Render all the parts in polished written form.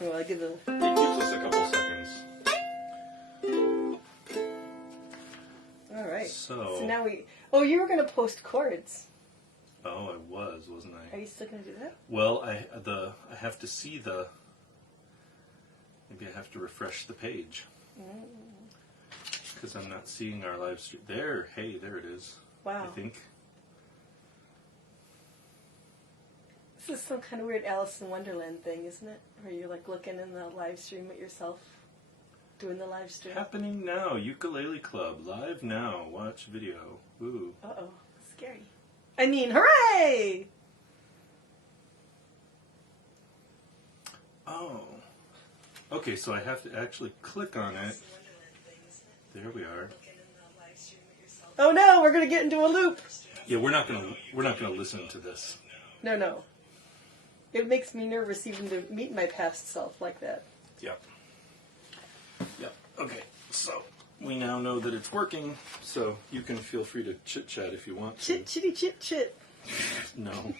Well, I give the... It gives us a couple seconds. All right. So now we... Oh, you were going to post chords. Oh, I wasn't I? Are you still going to do that? Well, I have to see the... Maybe I have to refresh the page. Because I'm not seeing our live stream. There, hey, there it is. Wow. I think. This is some kind of weird Alice in Wonderland thing, isn't it? Where you're like looking in the live stream at yourself, doing the live stream. Happening now, Ukulele Club, live now, watch video. Ooh. Uh-oh, scary. I mean, hooray! Oh. Okay, so I have to actually click on it. There we are. Oh no, we're gonna get into a loop. Yeah, we're not gonna listen to this. No. It makes me nervous even to meet my past self like that. Yep. Okay, so we now know that it's working, so you can feel free to chit-chat if you want to. Chitty chit chit. No.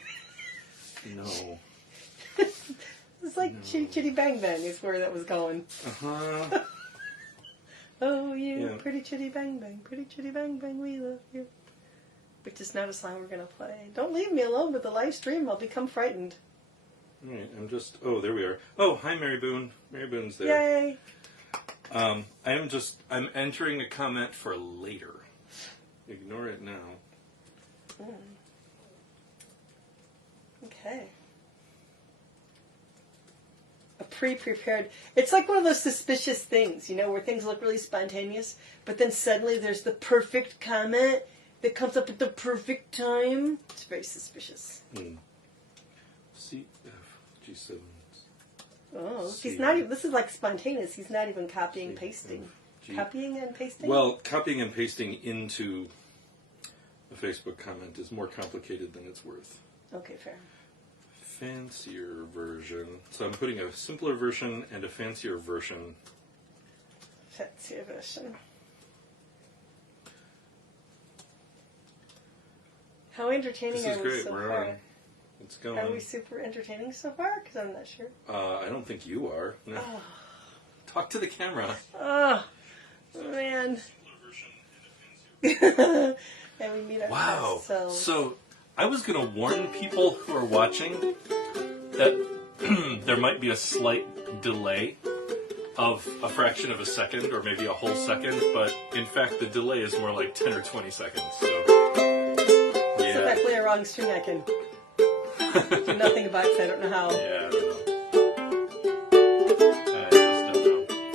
It's like chitty chitty bang bang is where that was going. Uh-huh. Oh, you pretty chitty bang bang, we love you. Which is not a song we're going to play. Don't leave me alone with the live stream. I'll become frightened. All right, oh, there we are. Oh, hi, Mary Boone. Mary Boone's there. Yay. I'm entering a comment for later. Ignore it now. Okay. A pre-prepared... It's like one of those suspicious things, where things look really spontaneous, but then suddenly there's the perfect comment that comes up at the perfect time. It's very suspicious. C, F, G7. Oh, he's not even... This is like spontaneous. He's not even copying, pasting. Copying and pasting? Well, copying and pasting into a Facebook comment is more complicated than it's worth. Okay, fair. Fancier version. So I'm putting a simpler version and a fancier version. Fancier version. How entertaining are we so far? It's going. Are we super entertaining so far? Because I'm not sure. I don't think you are. No. Oh. Talk to the camera. Oh, man. And we meet our wow. past, so I was going to warn people who are watching that there might be a slight delay of a fraction of a second or maybe a whole second, but in fact the delay is more like 10 or 20 seconds. So, yeah. So if I play a wrong string, I can do nothing about it, so I don't know how. Yeah, I don't know. I just don't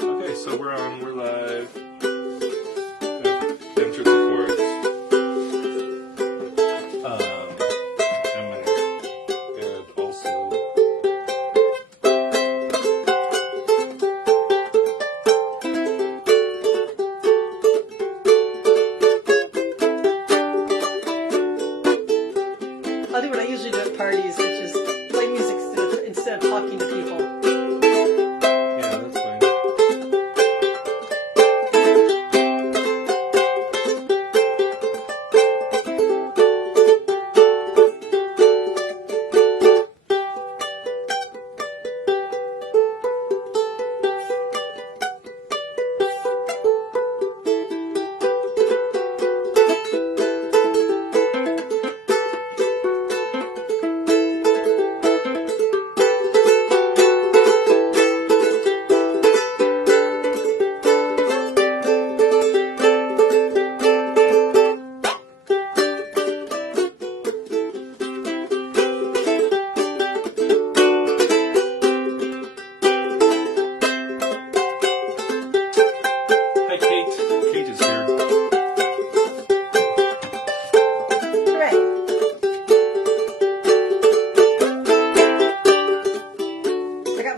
know. Okay, so we're live. Enter the chords. I'm going to add also. I'll do what I usually do at parties, which is play music instead of talking to people. Yeah, that's fine.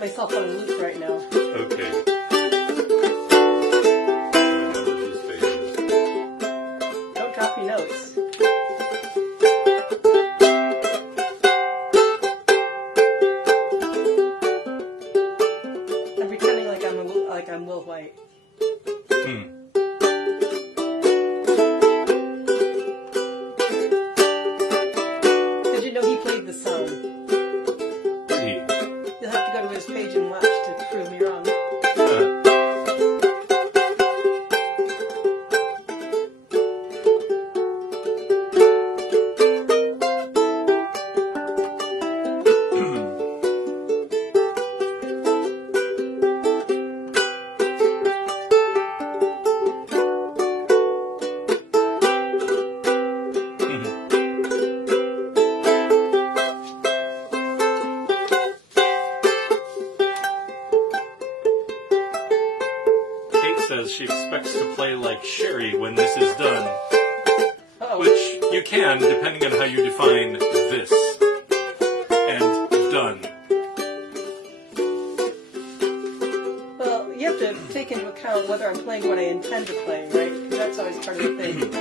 myself on a loop right now. Okay. Don't drop your notes. I'm pretending like I'm Will White. Did you know he played the song? Did he? You'll have to go to his page and watch. to prove me wrong. Says she expects to play like Sheri when this is done. Uh-oh. Which you can, depending on how you define this. And done. Well, you have to take into account whether I'm playing what I intend to play, right? Because that's always part of the thing.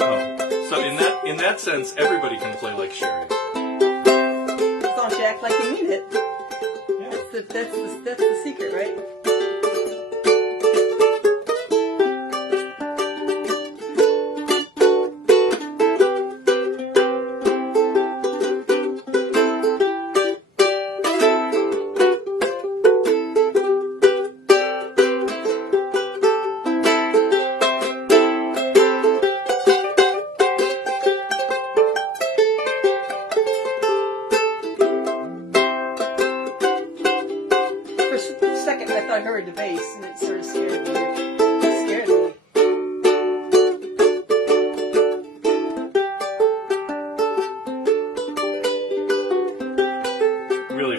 Oh. So in that sense, everybody can play like Sheri. As long as you act like you mean it. Yeah. That's the secret, right? I heard the bass and it sort of scared me. It scared me. Really,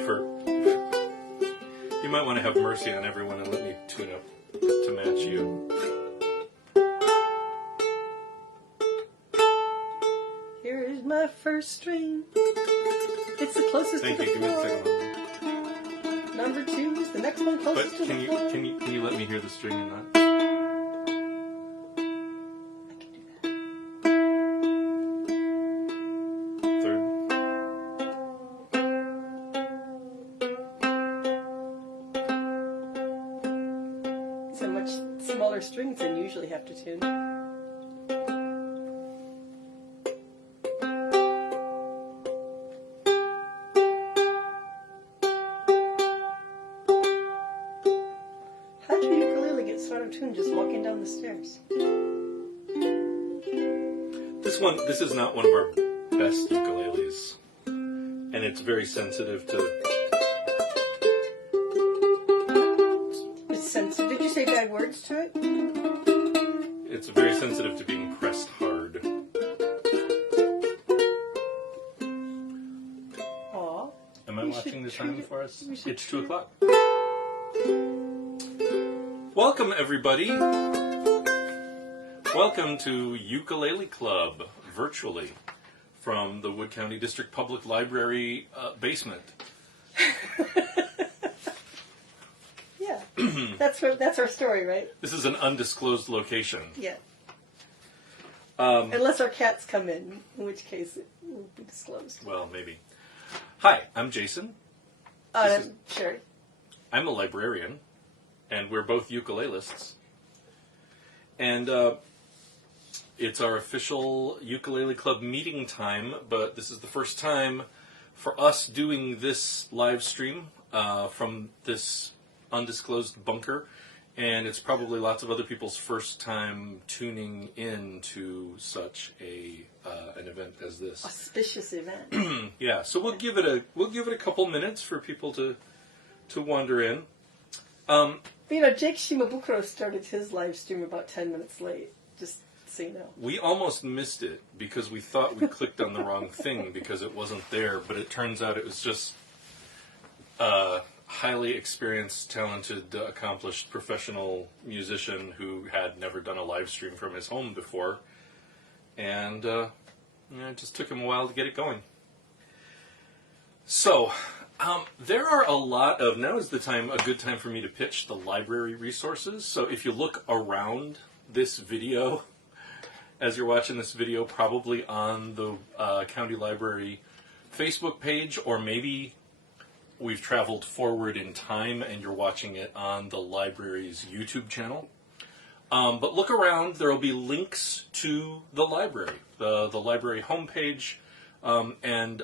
you might want to have mercy on everyone and let me tune up to match you. Here is my first string. It's the closest Thank to the you. Give me the floor. second one. Number 2 is the next one But closest to the floor. can you let me hear the string in that? I can do that. Third. These are much smaller strings than you usually have to tune. How'd your ukulele get so out of tune just walking down the stairs? This is not one of our best ukuleles, and it's very sensitive to. It's sensitive. Did you say bad words to it? It's very sensitive to being pressed hard. Aw. Am I We watching should the treat time it- for us? we should It's 2 treat- o'clock. Welcome, everybody. Welcome to Ukulele Club, virtually, from the Wood County District Public Library basement. Yeah. That's our story, right? This is an undisclosed location. Yeah. Unless our cats come in which case it will be disclosed. Well, maybe. Hi, I'm Jason. This is- Sherry. I'm a librarian, and we're both ukulelists. And it's our official Ukulele Club meeting time, but this is the first time for us doing this live stream from this undisclosed bunker, and it's probably lots of other people's first time tuning in to such an event as this. Auspicious event. Yeah, so we'll give it a couple minutes for people to wander in. Jake Shimabukuro started his live stream about 10 minutes late. Just so you know. We almost missed it because we thought we clicked on the wrong thing because it wasn't there, but it turns out it was just a highly experienced, talented, accomplished professional musician who had never done a live stream from his home before, and it just took him a while to get it going. So, there are a lot of, now is a good time for me to pitch the library resources. So if you look around this video, as you're watching this video, probably on the County Library Facebook page, or maybe we've traveled forward in time and you're watching it on the library's YouTube channel. But look around, there will be links to the library, the library homepage, and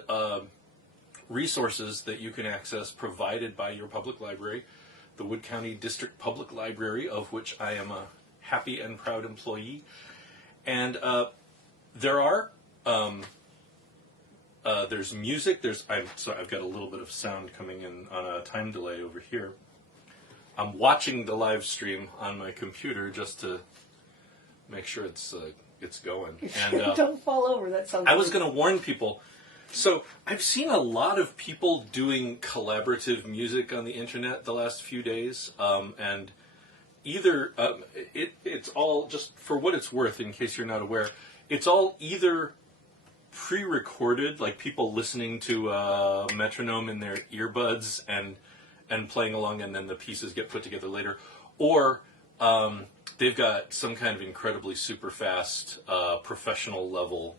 resources that you can access provided by your public library. the Wood County District Public Library, of which I am a happy and proud employee. And there are there's music. I've got a little bit of sound coming in on a time delay over here. I'm watching the live stream on my computer just to make sure it's going. And don't fall over. That sounds. I was going to warn people. So I've seen a lot of people doing collaborative music on the internet the last few days, and either it's all, just for what it's worth, in case you're not aware, it's all either pre-recorded, like people listening to a metronome in their earbuds and playing along, and then the pieces get put together later, or they've got some kind of incredibly super fast professional level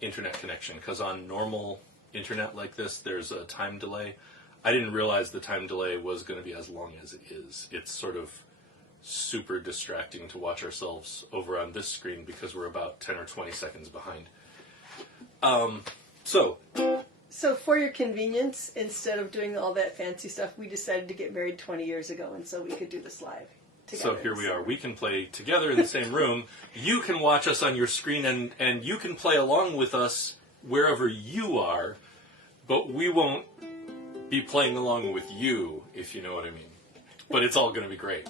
internet connection, because on normal internet like this there's a time delay. I didn't realize the time delay was going to be as long as it is. It's sort of super distracting to watch ourselves over on this screen because we're about 10 or 20 seconds behind. So for your convenience, instead of doing all that fancy stuff, we decided to get married 20 years ago, and so we could do this live together. So here we are. We can play together in the same room. You can watch us on your screen, and you can play along with us wherever you are, but we won't be playing along with you, if you know what I mean. But it's all going to be great.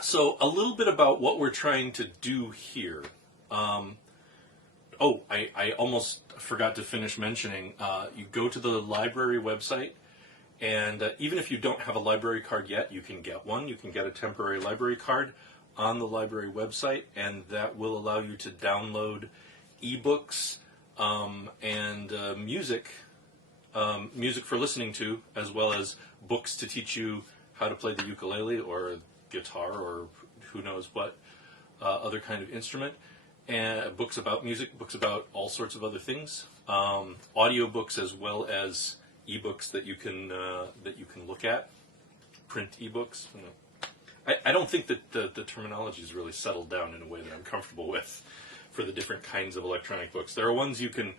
So a little bit about what we're trying to do here. I almost forgot to finish mentioning, you go to the library website, and even if you don't have a library card yet, you can get one. You can get a temporary library card on the library website, and that will allow you to download ebooks and music for listening to, as well as books to teach you how to play the ukulele or guitar or who knows what other kind of instrument. And books about music, books about all sorts of other things, audio books as well as ebooks that you can look at, print ebooks. I don't think that the terminology is really settled down in a way that I'm comfortable with for the different kinds of electronic books. There are ones you can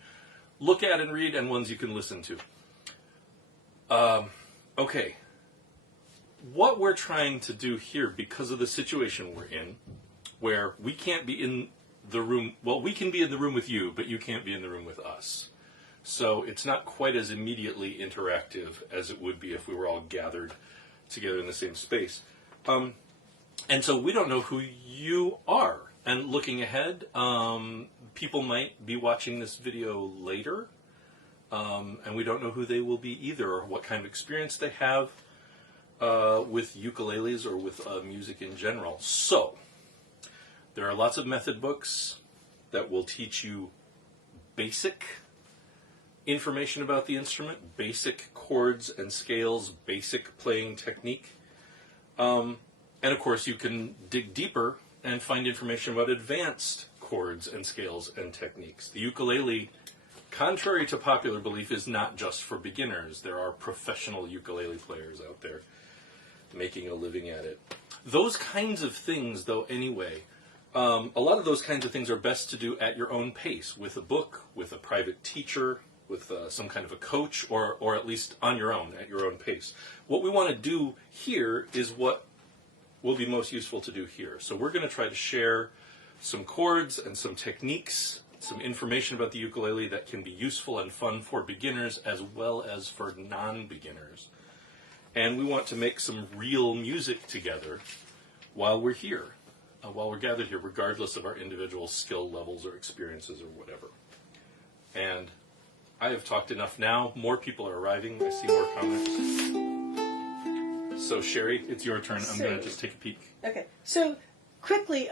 look at and read, and ones you can listen to. Okay, what we're trying to do here, because of the situation we're in, where we can't be in the room, well, we can be in the room with you, but you can't be in the room with us. So it's not quite as immediately interactive as it would be if we were all gathered together in the same space. And so we don't know who you are. And looking ahead, people might be watching this video later, and we don't know who they will be either, or what kind of experience they have with ukuleles or with music in general. So there are lots of method books that will teach you basic information about the instrument, basic chords and scales, basic playing technique. And of course you can dig deeper and find information about advanced chords and scales and techniques. The ukulele, contrary to popular belief, is not just for beginners. There are professional ukulele players out there making a living at it. Those kinds of things, though, anyway, a lot of those kinds of things are best to do at your own pace, with a book, with a private teacher, with some kind of a coach, or at least on your own, at your own pace. What we want to do here is what will be most useful to do here. So we're going to try to share some chords and some techniques, some information about the ukulele that can be useful and fun for beginners as well as for non-beginners. And we want to make some real music together while we're here, while we're gathered here, regardless of our individual skill levels or experiences or whatever. And I have talked enough now. More people are arriving. I see more comments. So, Sheri, it's your turn. I'm going to just take a peek. Okay. So, quickly,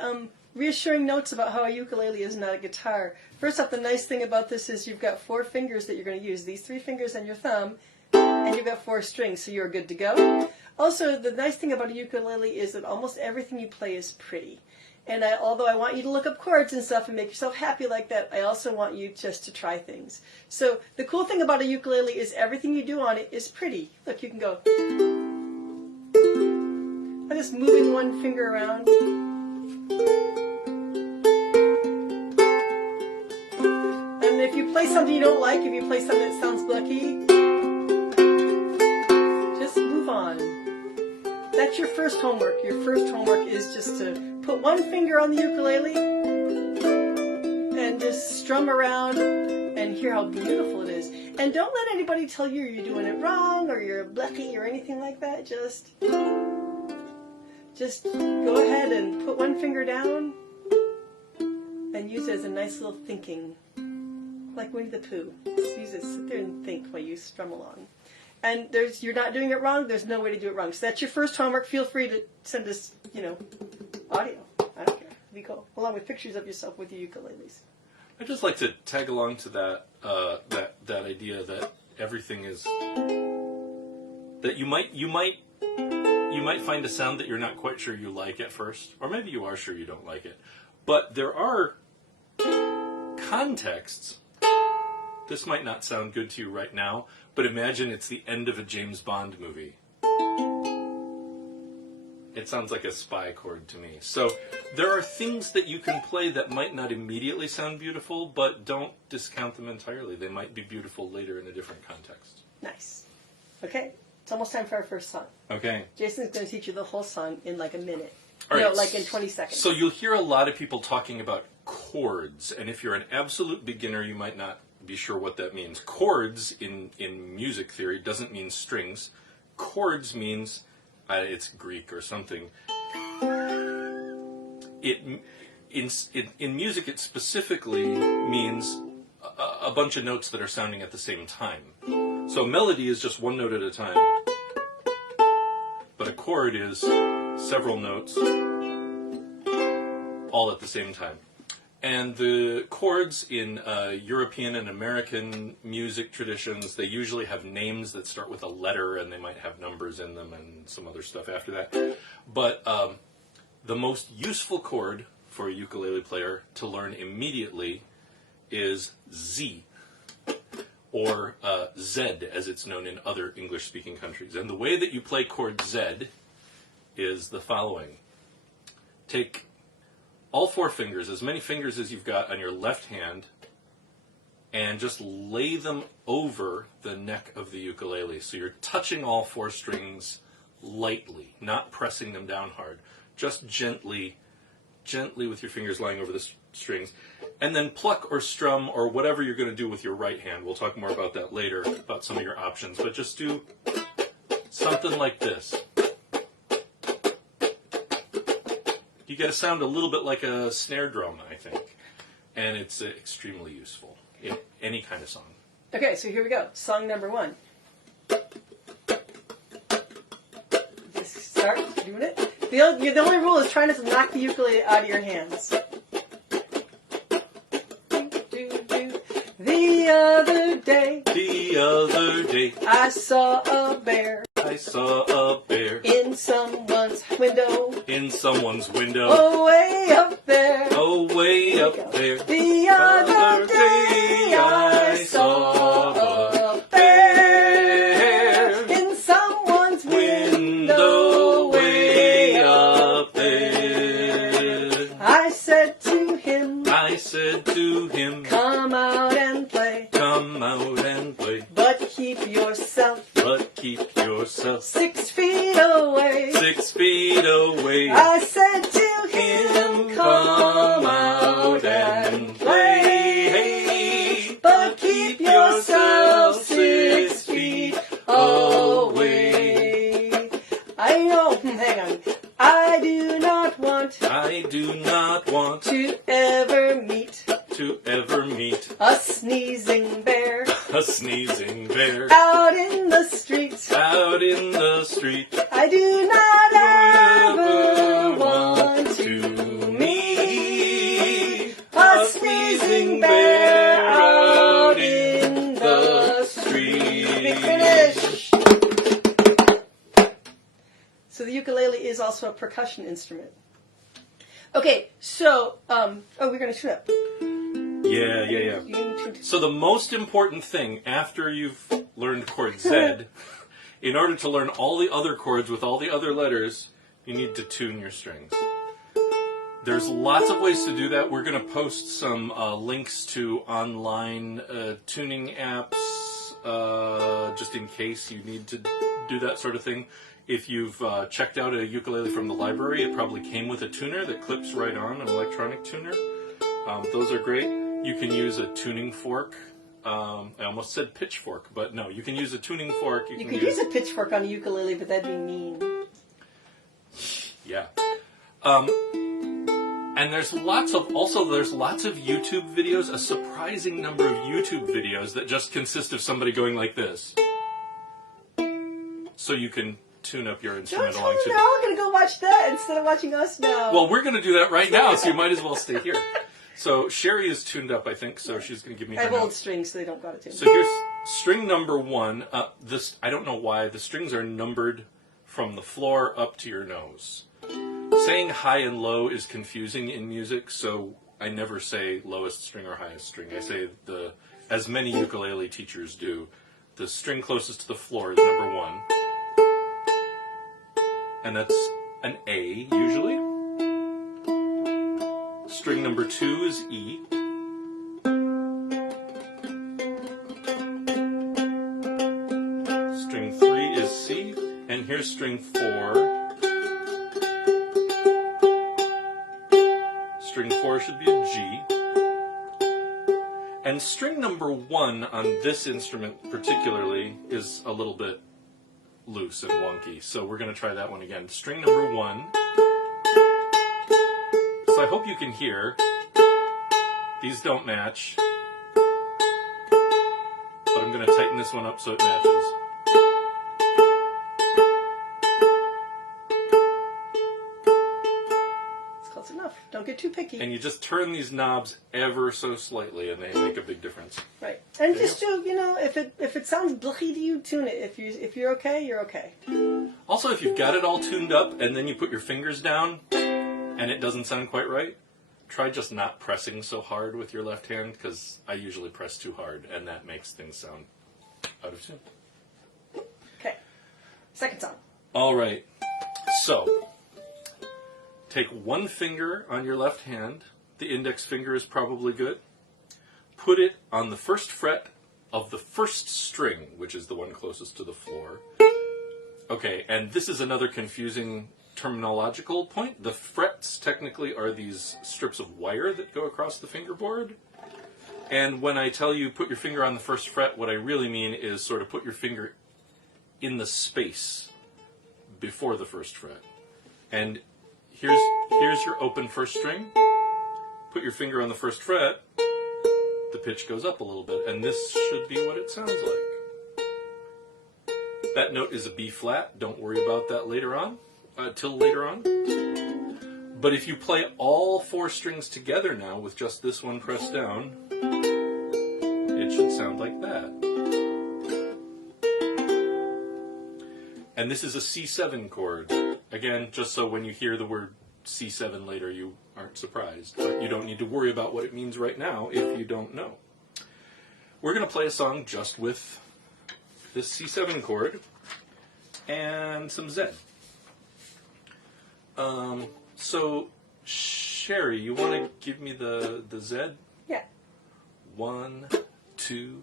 reassuring notes about how a ukulele is not a guitar. First off, the nice thing about this is you've got 4 fingers that you're going to use. These 3 fingers and your thumb, and you've got 4 strings, so you're good to go. Also, the nice thing about a ukulele is that almost everything you play is pretty. And although I want you to look up chords and stuff and make yourself happy like that, I also want you just to try things. So the cool thing about a ukulele is everything you do on it is pretty. Look, you can go. I'm just moving one finger around. And if you play something you don't like, if you play something that sounds glucky, just move that's your first homework. Your first homework is just to put one finger on the ukulele and just strum around and hear how beautiful it is. And don't let anybody tell you you're doing it wrong or you're lucky or anything like that. Just go ahead and put one finger down and use it as a nice little thinking, like Winnie the Pooh. Just use it, sit there and think while you strum along. And you're not doing it wrong. There's no way to do it wrong. So that's your first homework. Feel free to send us, audio. I don't care. Be cool. Along with pictures of yourself with your ukuleles. I'd just like to tag along to that that idea that everything is that you might find a sound that you're not quite sure you like at first, or maybe you are sure you don't like it. But there are contexts. This might not sound good to you right now, but imagine it's the end of a James Bond movie. It sounds like a spy chord to me. So there are things that you can play that might not immediately sound beautiful, but don't discount them entirely. They might be beautiful later in a different context. Nice. Okay, it's almost time for our first song. Okay. Jason's going to teach you the whole song in like a minute. All right. Like in 20 seconds. So you'll hear a lot of people talking about chords, and if you're an absolute beginner, you might not be sure what that means. Chords in music theory doesn't mean strings. Chords means it's Greek or something. In music, it specifically means a bunch of notes that are sounding at the same time. So a melody is just one note at a time, but a chord is several notes all at the same time. And the chords in European and American music traditions, they usually have names that start with a letter, and they might have numbers in them and some other stuff after that. But the most useful chord for a ukulele player to learn immediately is Z, or Z, as it's known in other English-speaking countries. And the way that you play chord Z is the following. Take all four fingers, as many fingers as you've got on your left hand, and just lay them over the neck of the ukulele. So you're touching all four strings lightly, not pressing them down hard. Just gently with your fingers lying over the strings. And then pluck or strum or whatever you're going to do with your right hand. We'll talk more about that later, about some of your options. But just do something like this. You get to sound a little bit like a snare drum, I think. And it's extremely useful in any kind of song. Okay, so here we go. Song number 1. Just start doing it. The only rule is trying not to knock the ukulele out of your hands. The other day, I saw a bear. In someone's window. Way up there. The other day I saw a bear. In someone's window. Way up there. I said to him, come out and play. But keep yourself 6 feet away. I said to him, come out and play. But keep yourself 6 feet away. Hang on. I do not want to ever meet a sneezing bear. Out in the street. I do not ever want to meet a sneezing bear out in the street. Big finish. So the ukulele is also a percussion instrument. Okay, so we're going to tune up. Yeah. So the most important thing after you've learned chord Z, in order to learn all the other chords with all the other letters, you need to tune your strings. There's lots of ways to do that. We're going to post some links to online tuning apps just in case you need to do that sort of thing. If you've checked out a ukulele from the library, it probably came with a tuner that clips right on, an electronic tuner. Those are great. You can use a tuning fork. I almost said pitchfork, but no, you can use a tuning fork. You could use a pitchfork on a ukulele, but that'd be mean. Yeah. And there's lots of YouTube videos, a surprising number of YouTube videos that just consist of somebody going like this. So you can tune up your instrument Don't along tell to them they're all going to go watch that instead of watching us now. Well, we're going to do that right now, so you might as well stay here. So Sherry is tuned up, I think, so she's going to give me her I have old notes. strings, so they don't got to tune. So here's string number 1. I don't know why, the strings are numbered from the floor up to your nose. Saying high and low is confusing in music, so I never say lowest string or highest string. I say as many ukulele teachers do, the string closest to the floor is number 1. And that's an A, usually. String number 2 is E. String 3 is C. And here's string 4. String 4 should be a G. And string number 1 on this instrument particularly is a little bit loose and wonky, so we're going to try that one again. String number 1. So I hope you can hear. These don't match. But I'm going to tighten this one up so it matches. It's close enough. Don't get too picky. And you just turn these knobs ever so slightly and they make a big difference. Right. And just to, if it sounds blucky to you, tune it. If you're okay, you're okay. Also, if you've got it all tuned up and then you put your fingers down and it doesn't sound quite right, try just not pressing so hard with your left hand, because I usually press too hard and that makes things sound out of tune. Okay. Second song. All right. So, take one finger on your left hand. The index finger is probably good. Put it on the first fret of the first string, which is the one closest to the floor. Okay, and this is another confusing terminological point. The frets technically are these strips of wire that go across the fingerboard. And when I tell you put your finger on the first fret, what I really mean is sort of put your finger in the space before the first fret. And here's your open first string. Put your finger on the first fret, the pitch goes up a little bit, and this should be what it sounds like. That note is a B flat. Don't worry about that later on, till later on. But if you play all 4 strings together now with just this one pressed down, it should sound like that. And this is a C7 chord. Again, just so when you hear the word C7 later, you aren't surprised. But you don't need to worry about what it means right now if you don't know. We're going to play a song just with this C7 chord and some Z. So, Sherry, you want to give me the Z? Yeah. 1, 2,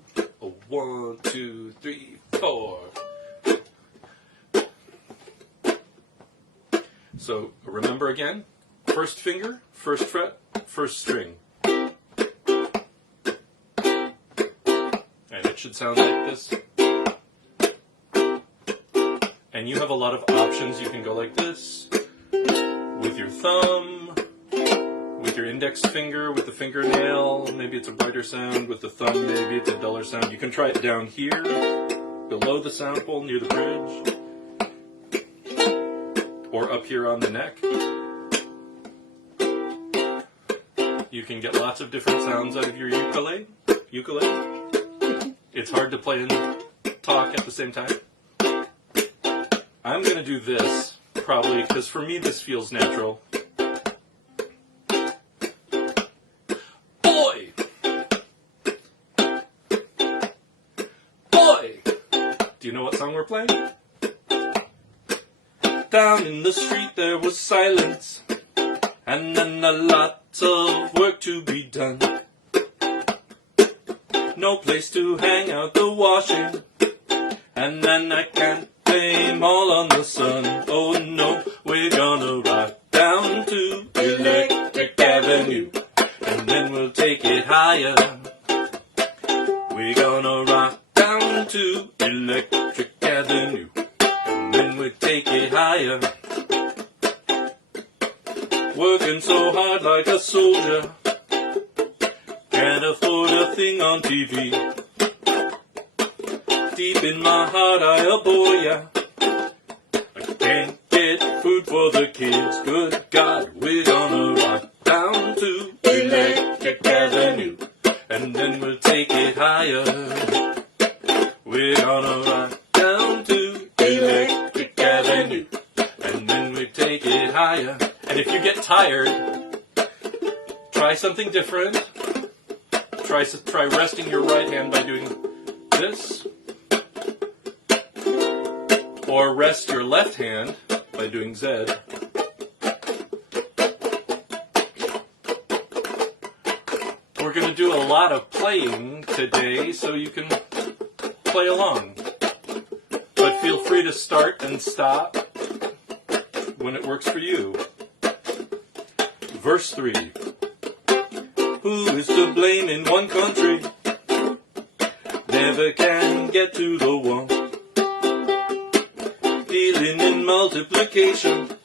1, 2, 3, 4. So remember again, first finger, first fret, first string. And it should sound like this. And you have a lot of options. You can go like this, with your thumb, with your index finger, with the fingernail. Maybe it's a brighter sound. With the thumb, maybe it's a duller sound. You can try it down here, below the sound hole near the bridge. Or up here on the neck. You can get lots of different sounds out of your ukulele. It's hard to play and talk at the same time. I'm going to do this, probably, because for me this feels natural. Boy! Boy! Do you know what song we're playing? Down in the street there was silence, and then a lot of work to be done. no place to hang out the washing, and then I can't play 'em all on the sun. Oh no, we're gonna rock down to Electric Avenue, and then we'll take it higher. We're gonna rock down to Electric Avenue, and then we'll take it higher. Working so hard like a soldier, can't afford a thing on TV. Deep in my heart I abhor ya. I can't get food for the kids. Good God, we're gonna rock down to Electric Avenue, and then we'll take it higher. We're gonna rock down to Electric Avenue, and then we take it higher. And if you get tired, try something different. Try resting your right hand by doing this. Or rest your left hand by doing Z. We're going to do a lot of playing today, so you can play along. But feel free to start and stop when it works for you. Verse 3. Who is to blame in one country? Never can get to the one. Dealing in multiplication,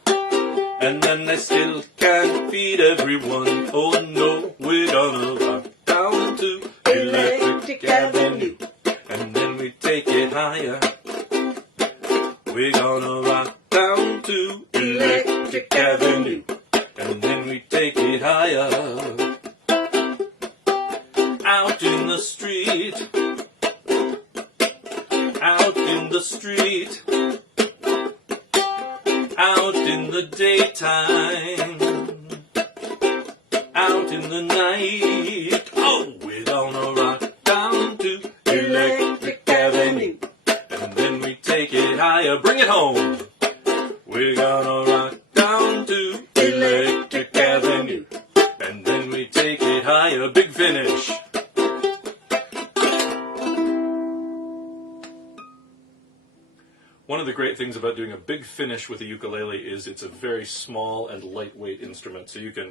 and then they still can't feed everyone. Oh no, we're gonna rock down to Electric Avenue, and then we take it higher. We're gonna rock down to Electric Avenue, and then we take it higher. Out in the street, out in the street, out in the daytime, out in the night. Oh, we're gonna rock down to Electric Avenue, and then we take it higher. Bring it home. We're gonna rock down to Electric Avenue, and then we take it higher. Big finish. One of the great things about doing a big finish with a ukulele is it's a very small and lightweight instrument, so you can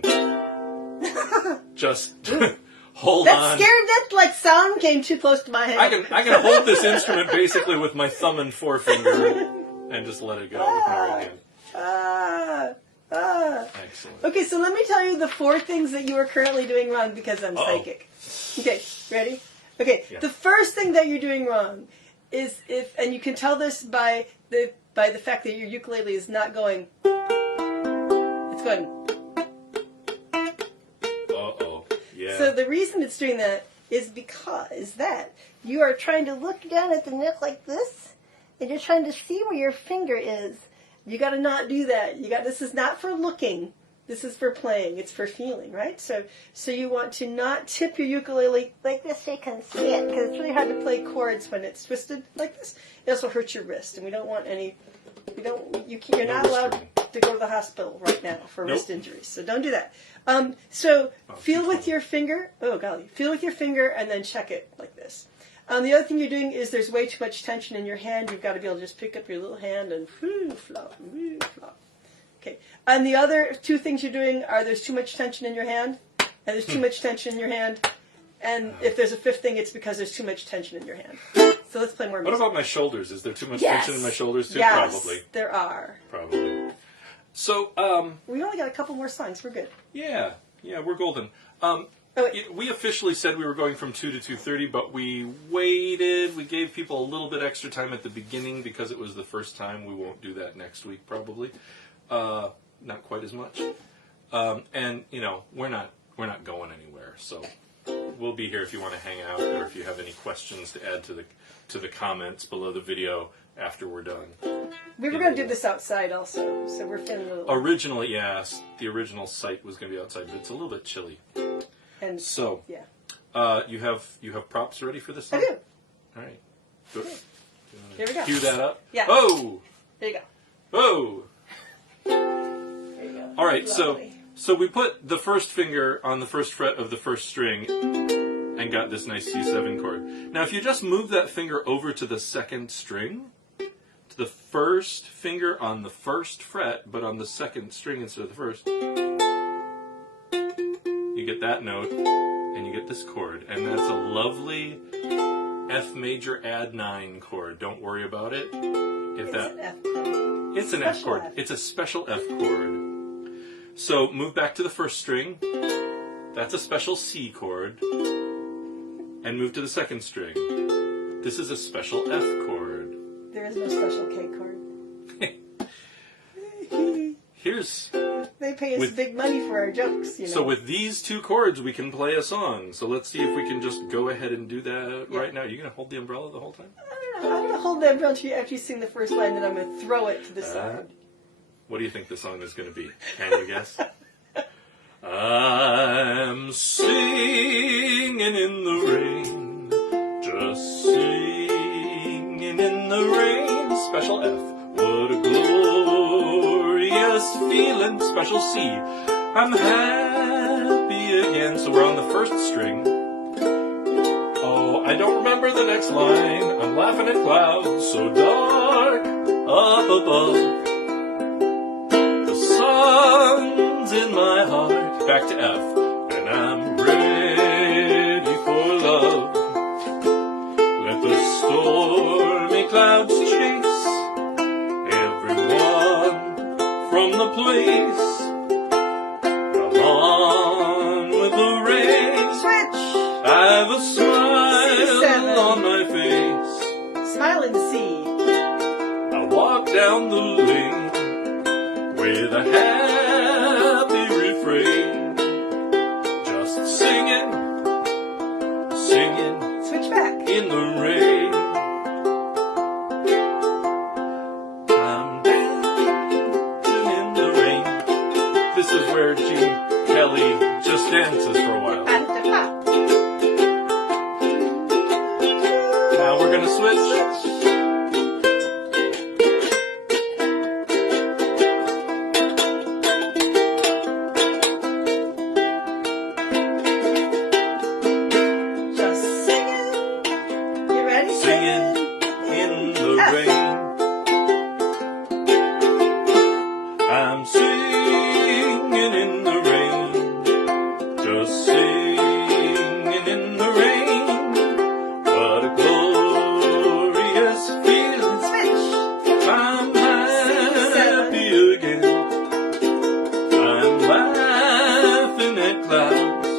just hold on. That scared, that like sound came too close to my head. I can hold this instrument basically with my thumb and forefinger and just let it go with my right hand. Excellent. Okay, so let me tell you the 4 things that you are currently doing wrong because I'm psychic. Okay, ready? Okay, Yeah. The first thing that you're doing wrong is and you can tell this by the fact that your ukulele is not going. It's going. Uh-oh. Yeah. So the reason it's doing that is because that you are trying to look down at the neck like this, and you're trying to see where your finger is. You got to not do that. This is not for looking. This is for playing. It's for feeling, right? So you want to not tip your ukulele like this so you can see it, because it's really hard to play chords when it's twisted like this. It also hurts your wrist, and we don't want any. You're not allowed to go to the hospital right now for wrist injuries. So don't do that. Feel with your finger. Oh golly, feel with your finger, and then check it like this. The other thing you're doing is there's way too much tension in your hand. You've got to be able to just pick up your little hand and flop, flop. Okay. And the other 2 things you're doing are there's too much tension in your hand, and there's too much tension in your hand. And if there's a 5th thing, it's because there's too much tension in your hand. So let's play more music. What about my shoulders? Is there too much tension in my shoulders too? Yes, Probably. there are. Probably. So, we only got a couple more songs. We're good. Yeah, we're golden. We officially said we were going from 2 to 2:30, but we waited. We gave people a little bit extra time at the beginning because it was the first time. We won't do that next week, probably. Not quite as much. And we're not going anywhere, so we'll be here if you want to hang out or if you have any questions to add to the comments below the video after we're done. We were going to do this outside also, so we're feeling a little. Originally, yes, the original site was going to be outside, but it's a little bit chilly. And so, yeah. You have props ready for this song? I do. All right. Good. Here we go. Cue that up. Yeah. Oh. There you go. Oh. There you go. All right. Lovely. So we put the first finger on the first fret of the first string and and got this nice C7 chord. Now if you just move that finger over to the second string, to the first finger on the first fret, but on the second string instead of the first, you get that note, and you get this chord. And that's a lovely F major add 9 chord. Don't worry about it. If It's an F chord. It's an F chord. F. It's a special F chord. So move back to the first string. That's a special C chord. And move to the second string. This is a special F chord. There is no special K chord. Here's... They pay us big money for our jokes, you know. So with these two chords, we can play a song. So let's see if we can just go ahead and do that right now. You going to hold the umbrella the whole time? I don't know. I'm going to hold that umbrella until you actually sing the first line, then I'm going to throw it to the side. What do you think the song is going to be? Can you guess? I'm singing in the rain, just singing in the rain. Special F. What a glorious feeling. Special C. I'm happy again. So we're on the first string. Oh, I don't remember the next line. I'm laughing at clouds so dark up above. The sun's in my heart. Back to F. And I'm ready for love. Let the stormy clouds chase everyone from the place. Come on with the rain. Switch! I've a smile C7. on my face. Smile and C. I walk down the lane with a happy refrain. Just singing, singing Switch back. in the rain. I'm dancing in the rain. This is where Gene Kelly just dances for a while. Now we're gonna switch. Just singing. You ready? Singing in the F. rain. I'm singing in the rain. Just singing in the rain. What a glorious feeling. Switch. I'm happy again. I'm laughing at clouds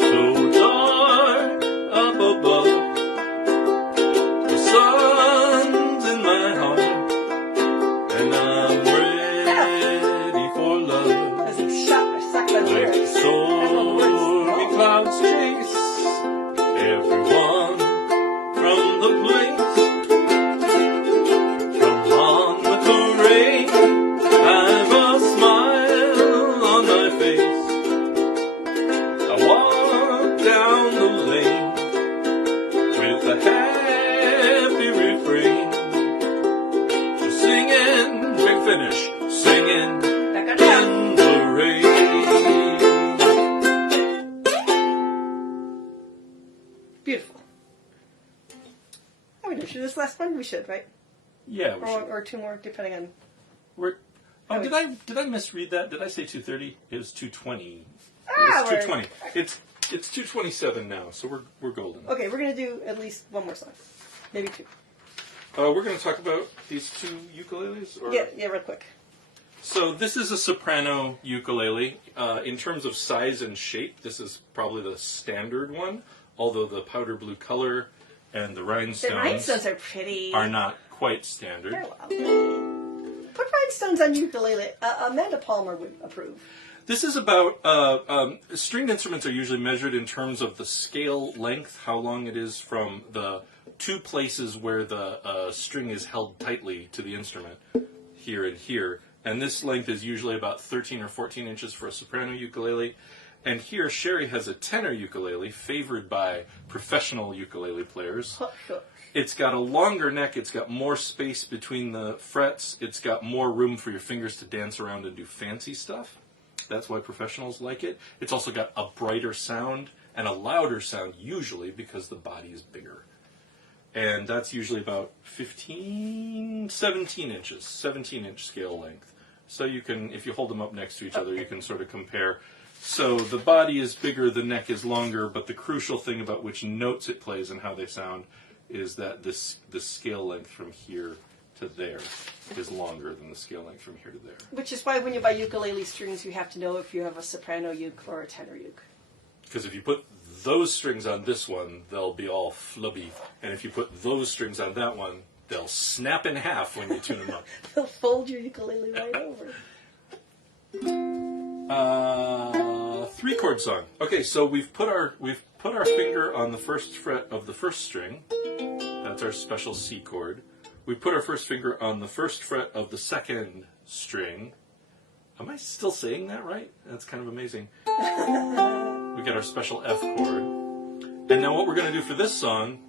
so dark up above. The sun's in my heart, and I'm ready for love. As a shot or suck by the Let the lyrics. stormy clouds chase everyone from the place. Come on with the rain. I've a smile on my face. I walk down the lane with a happy refrain. Just singing, big finish, singing Back on top. in the rain. Beautiful. Are we going to do this last one? We should, right? Yeah, we should. Or two more, depending on... We're, oh, Oh, did I misread that? Did I say 2:30? It was 2:20. Ah, It's we're- 2:20. It's 2:27 now, so we're golden. Okay, we're going to do at least one more song. Maybe two. We're going to talk about these two ukuleles. Or? Yeah, real quick. So this is a soprano ukulele. In terms of size and shape, this is probably the standard one. Although the powder blue color and the The rhinestones rhinestones are pretty. are not quite standard. They're lovely. Put rhinestones on ukulele. Amanda Palmer would approve. This is about, stringed instruments are usually measured in terms of the scale length, how long it is from the two places where the string is held tightly to the instrument, here and here. And this length is usually about 13 or 14 inches for a soprano ukulele. And here, Sheri has a tenor ukulele, favored by professional ukulele players. It's got a longer neck, it's got more space between the frets, it's got more room for your fingers to dance around and do fancy stuff. That's why professionals like it. It's also got a brighter sound and a louder sound usually because the body is bigger. And that's usually about 17 inches, 17-inch scale length. So you can, if you hold them up next to each other, you can sort of compare. So the body is bigger, the neck is longer, but the crucial thing about which notes it plays and how they sound is that the scale length from here to there is longer than the scale length from here to there. Which is why when you buy ukulele strings, you have to know if you have a soprano uke or a tenor uke. Because if you put those strings on this one, they'll be all flubby. And if you put those strings on that one, they'll snap in half when you tune them up. They'll fold your ukulele right over. 3-chord song. Okay, so we've put our finger on the first fret of the first string. That's our special C chord. We put our first finger on the first fret of the second string. Am I still saying that right? That's kind of amazing. We get our special F chord. And now what we're going to do for this song,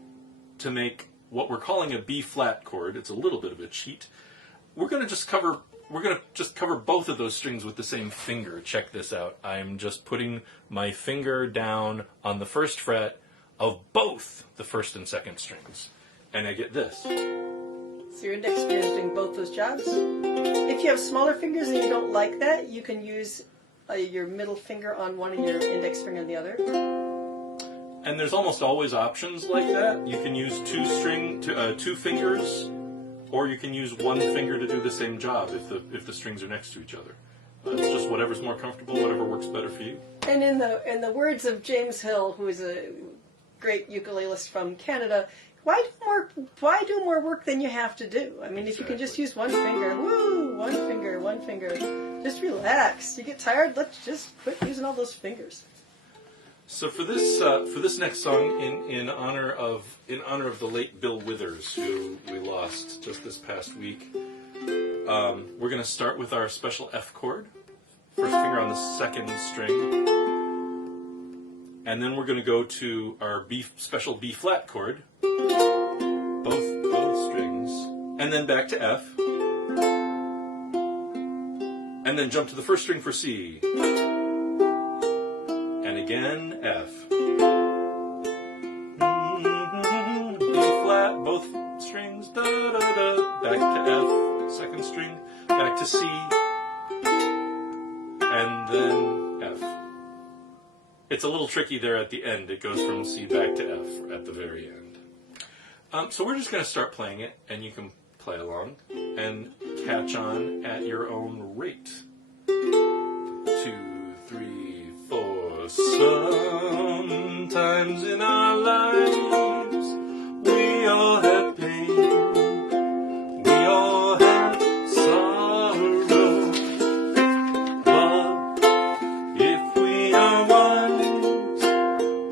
to make what we're calling a B flat chord, it's a little bit of a cheat, we're going to just cover both of those strings with the same finger. Check this out. I'm just putting my finger down on the first fret of both the first and second strings. And I get this. So your index finger is doing both those jobs. If you have smaller fingers and you don't like that, you can use your middle finger on one and your index finger on the other. And there's almost always options like that. You can use two fingers, or you can use one finger to do the same job if the strings are next to each other. It's just whatever's more comfortable, whatever works better for you. And in the words of James Hill, who is a great ukulelist from Canada, why do more work than you have to do? I mean, If you can just use one finger, one finger, just relax. You get tired, let's just quit using all those fingers. So for this next song, in honor of the late Bill Withers, who we lost just this past week, we're going to start with our special F chord, first finger on the second string, and then we're going to go to our special B flat chord, both strings, and then back to F, and then jump to the first string for C. And again, F. B flat, both strings, da da da. Back to F, second string, back to C, and then F. It's a little tricky there at the end. It goes from C back to F at the very end. So we're just going to start playing it, and you can play along and catch on at your own rate. 2, 3, 4. Sometimes in our lives we all have pain, we all have sorrow, but if we are wise,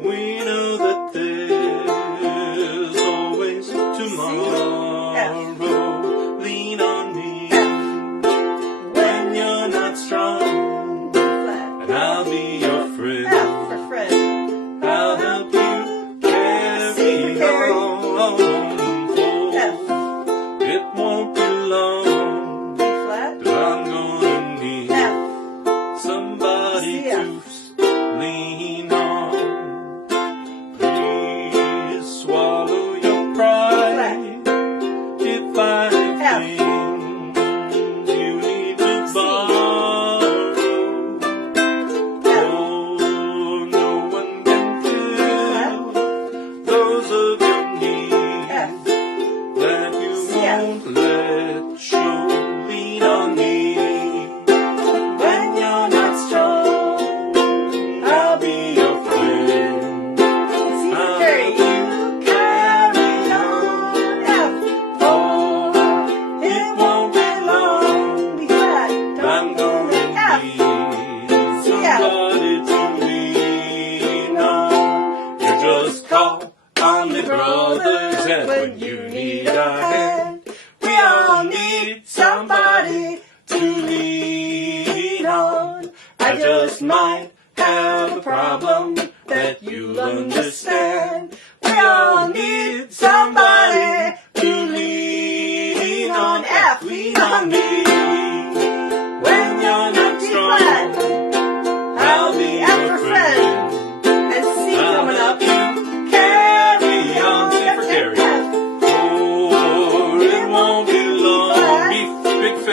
we know that there's always tomorrow. Lean on me when you're not strong, and I'll be your friend. F for friend.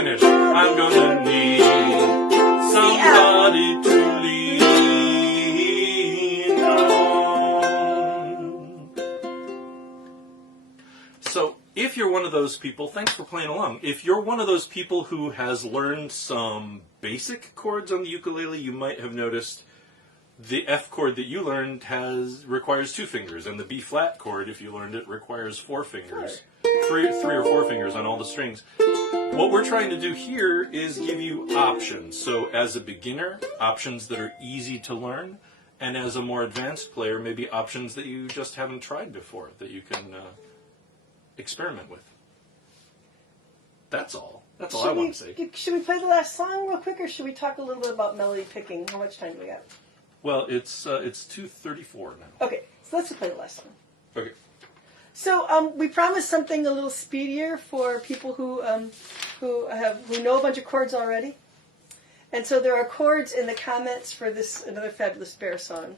finish. I'm gonna need somebody to lean on. So, if you're one of those people, thanks for playing along. If you're one of those people who has learned some basic chords on the ukulele, you might have noticed the F chord that you learned requires 2 fingers, and the B flat chord, if you learned it, requires 4 fingers. Three or 4 fingers on all the strings. What we're trying to do here is give you options. So as a beginner, options that are easy to learn, and as a more advanced player, maybe options that you just haven't tried before that you can experiment with. That's all. That's all I want to say. Should we play the last song real quick, or should we talk a little bit about melody picking? How much time do we got? Well, it's 2:34 now. Okay, so let's play the last song. Okay. So we promised something a little speedier for people who know a bunch of chords already, and so there are chords in the comments for this Another Fabulous Bear song,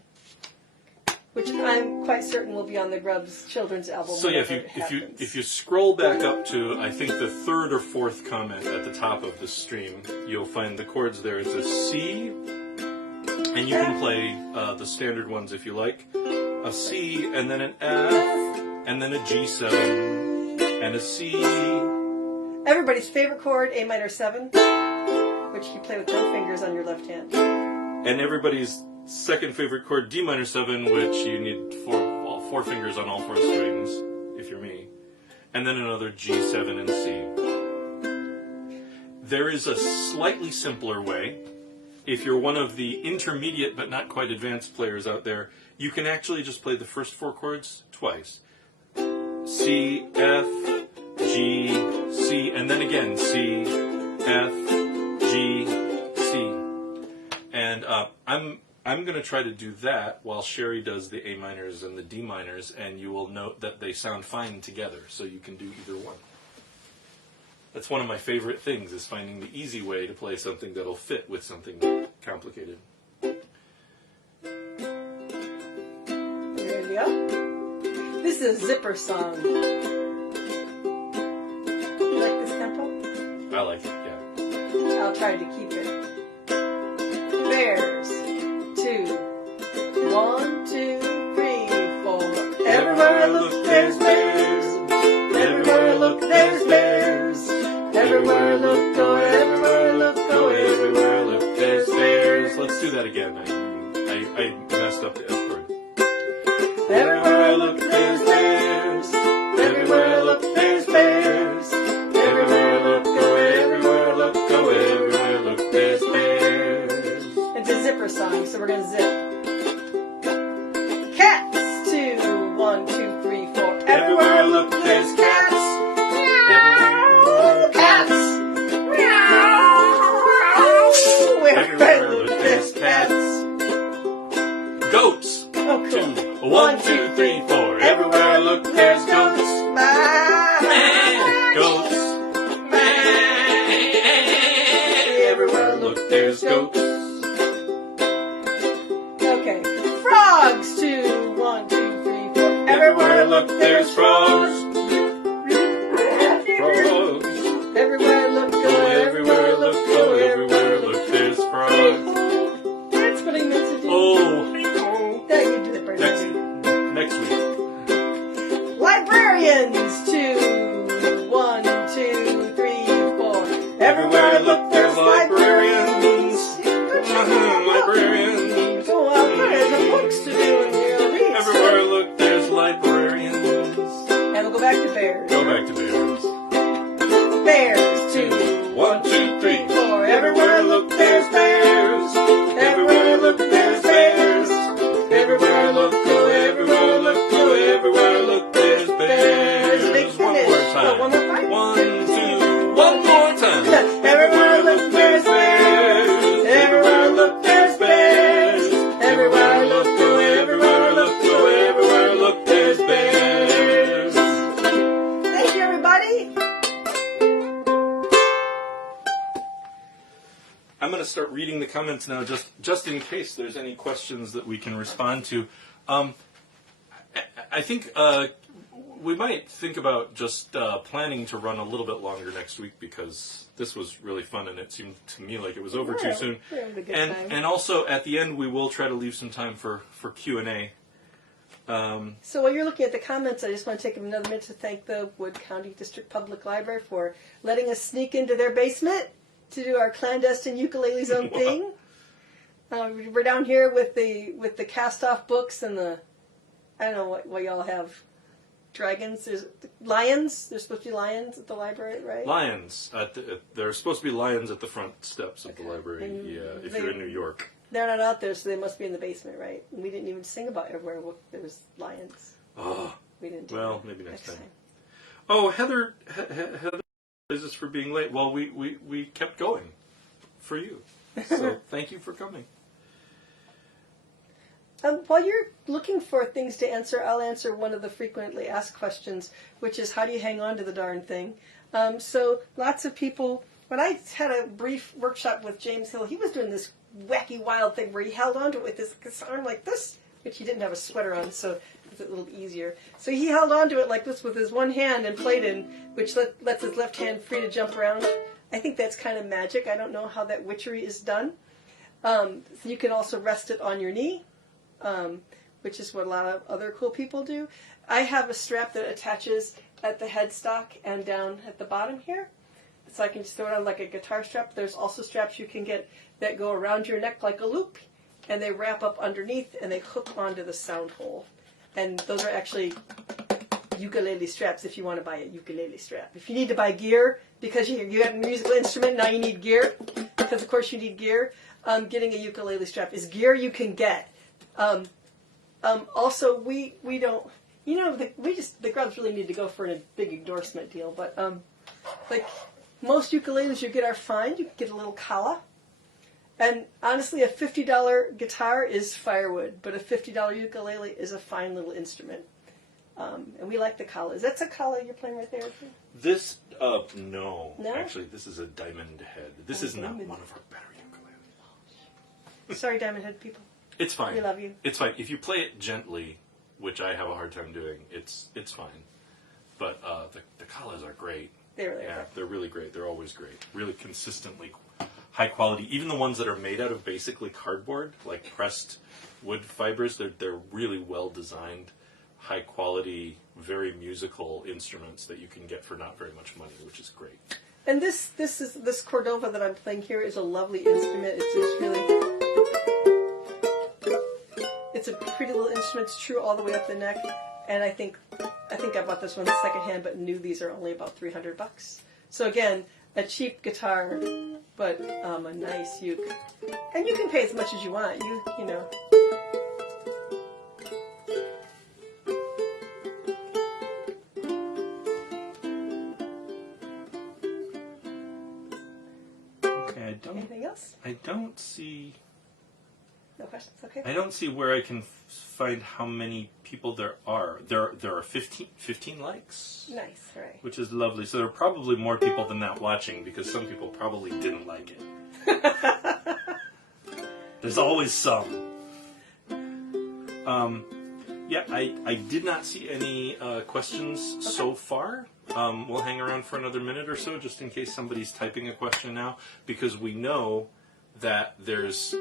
which I'm quite certain will be on the GRUBS children's album. So yeah, if you scroll back up to I think the 3rd or 4th comment at the top of the stream, you'll find the chords there. It's a C, and you can play the standard ones if you like. A C, and then an F, and then a G7, and a C. Everybody's favorite chord, A minor 7, which you play with no fingers on your left hand. And everybody's second favorite chord, D minor 7, which you need 4 fingers on all 4 strings, if you're me. And then another G7 and C. There is a slightly simpler way. If you're one of the intermediate but not quite advanced players out there, you can actually just play the first 4 chords twice. C, F, G, C, and then again C, F, G, C. And I'm going to try to do that while Sherry does the A minors and the D minors, and you will note that they sound fine together, so you can do either one. That's one of my favorite things, is finding the easy way to play something that'll fit with something complicated. There you go. This is a zipper song. You like this tempo? I like it, yeah. I'll try to keep it. Bears. 2. 1, 2, 3, 4. Everywhere I look, there's bears. Everywhere I look, there's bears. Everywhere I look, go, everywhere I look, go, everywhere I look, there's bears. Let's do that again. I messed up the F chord. Everywhere I look, there's bears. Everywhere I look, there's bears. Everywhere I look, go, everywhere I look, go, everywhere I look, there's bears. It's a zipper song, so we're going to zip. Cats. 2, 1, 2, 3, 4. Everywhere I look, there's cats. Meow. Cats. Meow. Everywhere I look, there's cats. Goats. Oh, cool. 2, 1, 2, 3, 4. Everywhere I look, there's goats. Goats. Everywhere I look, there's goats. Okay. Frogs. 2, 1, 2, 3, 4. Everywhere I look, there's frogs. Frogs. Everywhere I look, go, everywhere I look, go, everywhere I look, there's frogs. That's what I meant to do. Oh, That you do the bird. next week. Librarians. 2, 1, 2, 3, 4. Everywhere I look, there's librarians. Librarians. Go out there, there's books to do and you'll read. Everywhere I look, there's librarians. And we'll go back to bears. Go back to bears. Bears. 2, 1, 2, 3, 4. Everywhere I look, there's bears. Everywhere I look, there's bears. Everywhere I look, go, everywhere I look, go, everywhere I look, there's bears. Big finish. One more time. 1, 2, one more time. Everywhere I look, there's bears. Everywhere I look, there's bears. Everywhere I look, go, everywhere I look, go, everywhere I look, there's bears. Thank you, everybody. I'm going to start reading the comments now, just in case there's any questions that we can respond to. I think we might think about just planning to run a little bit longer next week because this was really fun and it seemed to me like it was over too soon. We're having a good time. And also at the end we will try to leave some time for Q&A. So while you're looking at the comments, I just want to take another minute to thank the Wood County District Public Library for letting us sneak into their basement to do our clandestine ukulele zone thing. We're down here with the cast-off books and the, I don't know what y'all have. Dragons, there's lions. There's supposed to be lions at the library, right? Lions. There are supposed to be lions at the front steps of the library. And if you're in New York. They're not out there, so they must be in the basement, right? And we didn't even sing about everywhere there was lions. Oh. We didn't do Well, that maybe next time. Oh, Heather apologizes for being late. Well, we kept going for you. So thank you for coming. While you're looking for things to answer, I'll answer one of the frequently asked questions, which is how do you hang on to the darn thing? So lots of people, when I had a brief workshop with James Hill, he was doing this wacky, wild thing where he held onto it with his arm like this, which he didn't have a sweater on, so it's a little easier. So he held onto it like this with his one hand and played in, which lets his left hand free to jump around. I think that's kind of magic. I don't know how that witchery is done. You can also rest it on your knee. Which is what a lot of other cool people do. I have a strap that attaches at the headstock and down at the bottom here. So I can just throw it on like a guitar strap. There's also straps you can get that go around your neck like a loop, and they wrap up underneath and they hook onto the sound hole. And those are actually ukulele straps if you want to buy a ukulele strap. If you need to buy gear, because you have a musical instrument, now you need gear, because of course you need gear. Getting a ukulele strap is gear you can get. Also, we don't, the Grubs really need to go for a big endorsement deal, but, like, most ukuleles you get are fine. You can get a little kala. And honestly, a $50 guitar is firewood, but a $50 ukulele is a fine little instrument. And we like the kalas. That's a kala you're playing right there? This, no. No? Actually, this is a diamond head. This is not one of our better ukuleles. Sorry, Diamond Head people. It's fine. We love you. It's fine. If you play it gently, which I have a hard time doing, it's fine. But the kalas are great. They really Yeah, are. they're really great. They're always great. Really consistently high quality. Even the ones that are made out of basically cardboard, like pressed wood fibers, they're really well designed, high quality, very musical instruments that you can get for not very much money, which is great. And this Cordova that I'm playing here is a lovely instrument. It's just really, it's a pretty little instrument. It's true all the way up the neck. And I think I bought this one secondhand, but knew these are only about $300. So again, a cheap guitar, but a nice uke. And you can pay as much as you want. You know. Okay, Anything else? I don't see. No questions? Okay. I don't see where I can find how many people there are. There are 15 likes. Nice, right. Which is lovely. So there are probably more people than that watching because some people probably didn't like it. There's always some. Yeah, I did not see any questions so far. We'll hang around for another minute or so just in case somebody's typing a question now because we know that there's...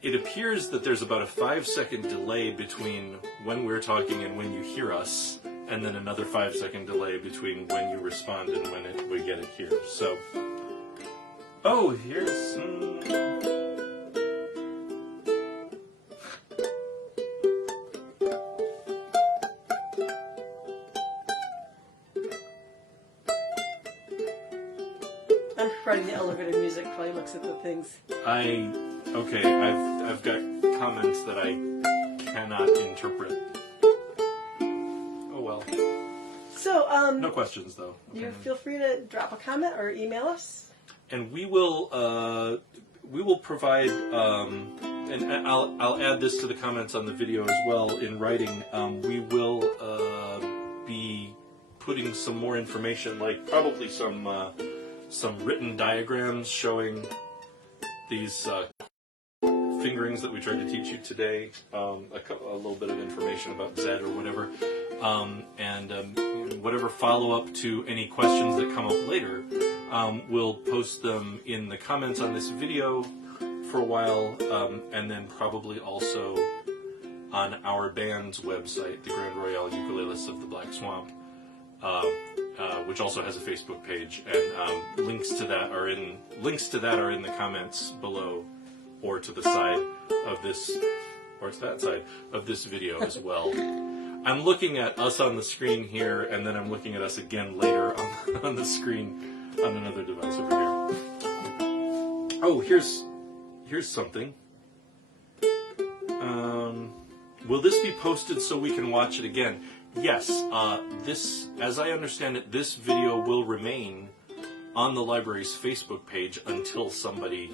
It appears that there's about a 5-second delay between when we're talking and when you hear us, and then another 5-second delay between when you respond and when we get it here. So, oh, here's I'm providing the elevator music while he looks at the things. Okay, I've got comments that I cannot interpret. Oh well. So, no questions though. You feel free to drop a comment or email us. And we will provide, and I'll add this to the comments on the video as well in writing. We will be putting some more information, like probably some written diagrams showing these fingerings that we tried to teach you today, a little bit of information about Z or whatever, and whatever follow-up to any questions that come up later, we'll post them in the comments on this video for a while, and then probably also on our band's website, the Grande Royale Ukulelists of the Black Swamp, which also has a Facebook page, and links to that are in the comments below, or to the side of this, or to that side of this video as well. I'm looking at us on the screen here, and then I'm looking at us again later on the screen on another device over here. Oh, here's something. Will this be posted so we can watch it again? Yes, as I understand it, this video will remain on the library's Facebook page until somebody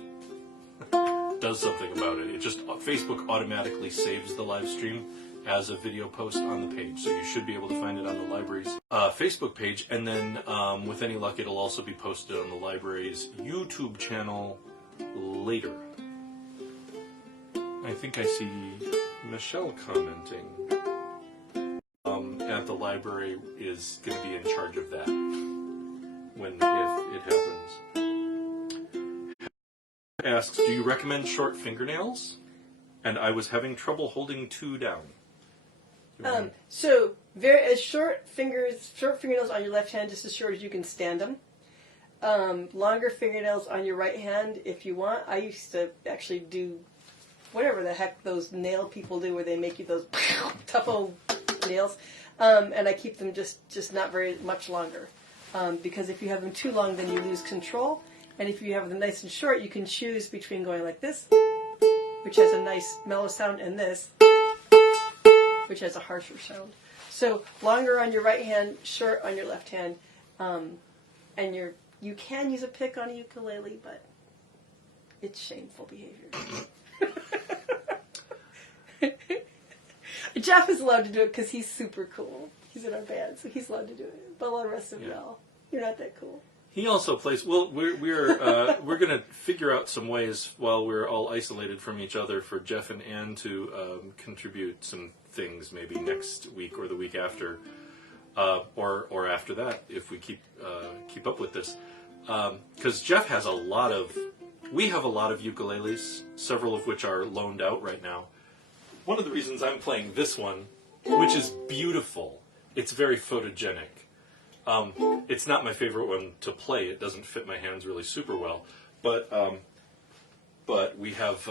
does something about it. Facebook automatically saves the live stream as a video post on the page, so you should be able to find it on the library's Facebook page, and then with any luck it'll also be posted on the library's YouTube channel later. I think I see Michelle commenting. At the library is going to be in charge of that if it happens. Asks, do you recommend short fingernails? And I was having trouble holding 2 down. So short fingernails on your left hand, just as short as you can stand them. Longer fingernails on your right hand, if you want. I used to actually do whatever the heck those nail people do, where they make you those tough old nails. And I keep them just not very much longer. Because if you have them too long, then you lose control. And if you have them nice and short, you can choose between going like this, which has a nice mellow sound, and this, which has a harsher sound. So longer on your right hand, short on your left hand. And you can use a pick on a ukulele, but it's shameful behavior. Jeff is allowed to do it because he's super cool. He's in our band, so he's allowed to do it. But all the rest of y'all, you're not that cool. He also plays. Well, we're going to figure out some ways while we're all isolated from each other for Jeff and Ann to contribute some things, maybe next week or the week after, or after that if we keep up with this. Because Jeff has we have a lot of ukuleles, several of which are loaned out right now. One of the reasons I'm playing this one, which is beautiful, it's very photogenic. It's not my favorite one to play. It doesn't fit my hands really super well. But we have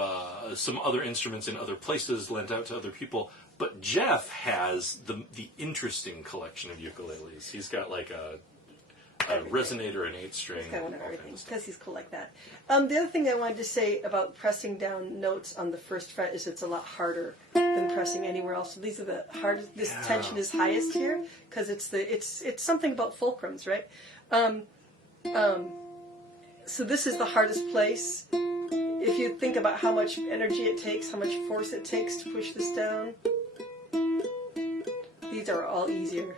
some other instruments in other places lent out to other people. But Jeff has the interesting collection of ukuleles. He's got like a resonator, an 8-string. He's got one of everything because he's cool like that. The other thing I wanted to say about pressing down notes on the first fret is it's a lot harder than pressing anywhere else. So these are the hardest. This tension is highest here because it's something about fulcrums, right? So this is the hardest place. If you think about how much energy it takes, how much force it takes to push this down, these are all easier.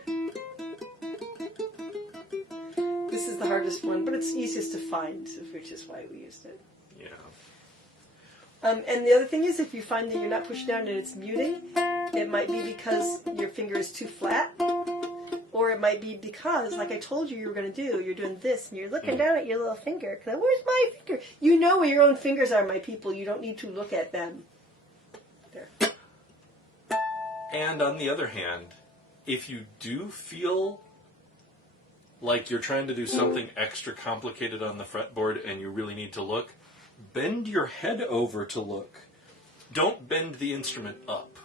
This is the hardest one, but it's easiest to find, which is why we used it. Yeah. And the other thing is, if you find that you're not pushing down and it's muting, it might be because your finger is too flat, or it might be because, like I told you were going to do, you're doing this, and you're looking down at your little finger. Where's my finger? You know where your own fingers are, my people. You don't need to look at them. There. And on the other hand, if you do feel like you're trying to do something extra complicated on the fretboard and you really need to look, bend your head over to look. Don't bend the instrument up.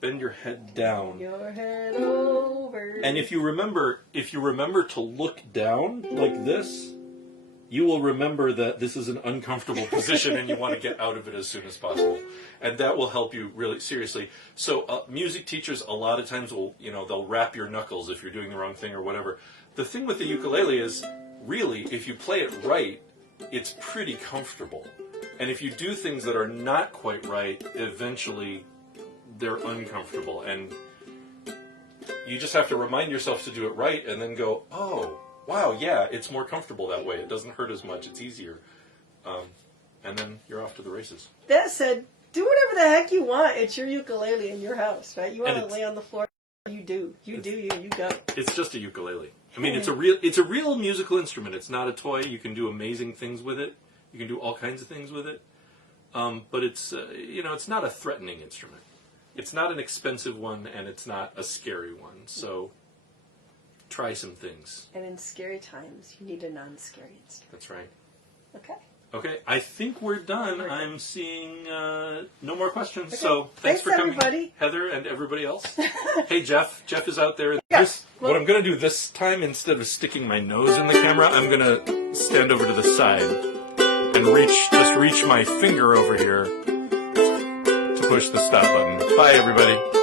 Bend your head down. Your head over. And if you remember to look down like this, you will remember that this is an uncomfortable position and you want to get out of it as soon as possible. And that will help you really seriously. So music teachers a lot of times will, they'll wrap your knuckles if you're doing the wrong thing or whatever. The thing with the ukulele is, really, if you play it right, it's pretty comfortable. And if you do things that are not quite right, eventually they're uncomfortable. And you just have to remind yourself to do it right and then go, oh, wow, yeah, it's more comfortable that way. It doesn't hurt as much. It's easier. And then you're off to the races. That said, Do whatever the heck you want. It's your ukulele in your house, right? You want And to lay on the floor. You do. You go. It's just a ukulele. I mean, it's a real musical instrument. It's not a toy. You can do amazing things with it. You can do all kinds of things with it. But it's it's not a threatening instrument. It's not an expensive one, and it's not a scary one. So try some things. And in scary times, you need a non-scary instrument. That's right. Okay. Okay, I think we're done. I'm seeing no more questions. Okay. So thanks for coming, everybody. Heather, and everybody else. Hey, Jeff. Jeff is out there. Yeah. What I'm going to do this time, instead of sticking my nose in the camera, I'm going to stand over to the side and reach my finger over here to push the stop button. Bye, everybody.